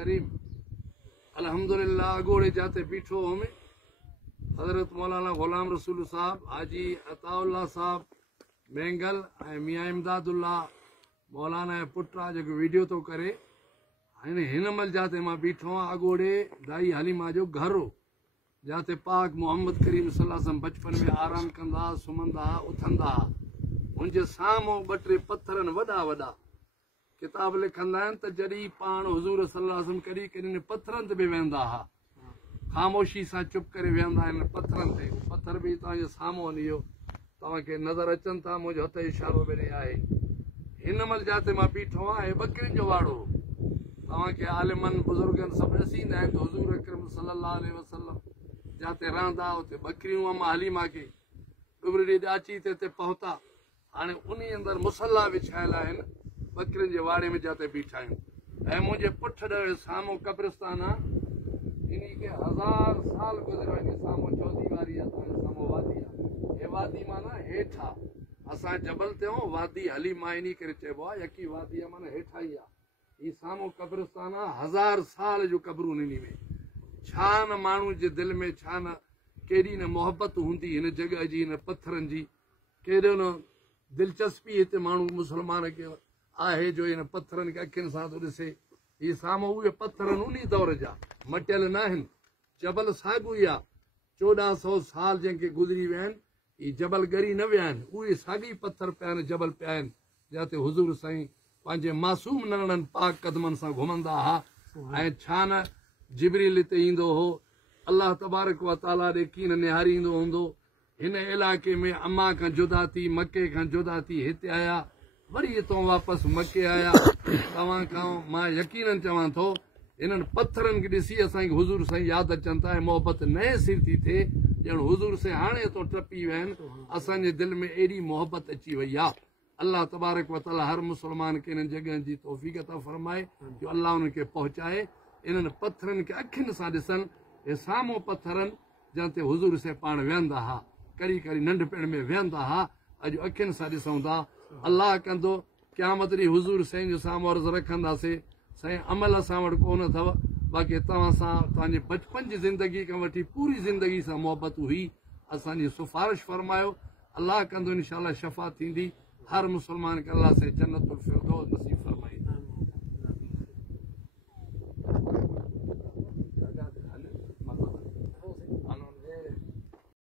करीम अल्हम्दुलिल्लाह अगोड़े जाते बीठो हुम हज़रत मौलाना ग़ुलाम रसूल साहब, हाजी अताउल्लाह साहब मेंगल ऐं मियां इमदादुल्लाह मौलाना जे पुट आहे जेको वीडियो थो करे। हिन महिल जाते मां बीठो आहियां अगोड़े दाई हलीमा जो घर हो, जाते पाक मोहम्मद करीम सल्लल्लाहु अलैहि वसल्लम बचपन में आराम कंदा, सुम्हंदा, उथंदा। मुंहिंजे साम्हूं 2-3 पत्थरनि वॾा वॾा किताब लिखंदा आहिनि त जॾहिं पाण हुज़ूर सल्लल्लाहु अलैहि वसल्लम कॾहिं कॾहिं पत्थरनि ते बि वेहंदा हुआ, ख़ामोशी सां चुप करे वेहंदा आहिनि पत्थरनि ते। पत्थर बि तव्हांजे साम्हूं वञी वियो, तव्हांखे नज़र अचनि था, मुंहिंजो हथ इशारो बि आहे। हिन महिल जाते मां बीठो आहियां हे ॿकरियुनि जो वाड़ो। तव्हांखे आलिमनि बुज़ुर्गनि सभु ॾसींदा आहिनि त हुज़ूर अकरम सल्लल्लाहु अलैहि वसल्लम जाते रहंदा हुते ॿकरियूं अमा हलीमा खे डुबरी ॾाची ते पहुता। हाणे उन अंदरि मुसला विछायल आहिनि, ॿकरियुनि जे वाड़े में जाते बीठा आहियूं। ऐं मुंहिंजे पुठ ॾे साम्हूं कब्रिस्तान आहे, इन खे 1000 साल गुज़रिया। इन साम्हूं चौधी वारी आहे, तव्हांजे साम्हूं वादी आहे। हे वादी माना हेठि आहे, असां जबल ते आहियूं, वादी हलीमा इन करे चइबो आहे, यकी वादी आहे माना हेठां ई आहे। हीउ साम्हूं कब्रिस्तान आहे, 1000 साल जूं क़बरूं इन में। छा न माण्हू जे दिलि में छा न केॾी न मोहबत हूंदी हिन जॻह जी, हिन पत्थरनि जी, केॾो न दिलचस्पी हिते माण्हू मुस्लमान खे आहे जो हिन पत्थरनि खे अखियुनि सां थो ॾिसे। हीअ साम्हूं उहे पत्थर उन दौर जा मटियल न आहिनि, जबल साॻियो ई आहे। 1400 साल जंहिंखे गुज़री विया आहिनि, हीअ जबल ॻरी न विया आहिनि, उहे साॻी पत्थर पिया आहिनि, जबल पिया आहिनि, जिते हुज़ूर साईं पंहिंजे मासूम नंढड़नि पाक कदमनि सां घुमंदा हुआ। ऐं छा न जिबरील हिते ईंदो हो, अलाह तबारक व ताला ॾे कीअं निहारींदो हूंदो। हिन इलाइक़े में अम्मा खां जुदा थी, मके खां जुदा थी हिते आया, वरी हितां वापसि मके आया। तव्हां खां मां यकीनन चवां थो, इन्हनि पत्थरनि खे ॾिसी असांखे हुज़ूर साईं यादि अचनि था ऐं मोहबत नए सिर थी थिए, ॼण हुज़ूर साईं हाणे हितां टपी विया आहिनि, असांजे दिलि में एॾी मोहबत अची वई आहे। अल्लाह तबारक व ताला हर मुस्लमान खे इन्हनि जॻहियुनि जी तौफ़ीक़ था फरमाए, जो अल्लाह उन्हनि खे पहुचाए। इन्हनि पत्थरनि खे अखियुनि सां ॾिसनि, हे साम्हूं पत्थरनि जिते हुज़ूर साईं पाण वेहंदा हुआ, कड़ी कड़ी नंढपिण में वेहंदा हुआ, अॼु अखियुनि सां ॾिसूं था। अलाह कंदो क़यामत ॾींहुं हुज़ूर साईं जो साम्हूं अर्ज़ु रखंदासीं, साईं अमल असां वटि कोन अथव, बाक़ी तव्हां सां तव्हांजे बचपन जी ज़िंदगी खां वठी पूरी ज़िंदगी सां मोहबत हुई, असांजी सिफ़ारिश फरमायो। अलाह कंदो इंशाअल्लाह शफ़ाअत थींदी, हर मुस्लमान खे अलाह साईं जन्नतुल फिरदौस नसीब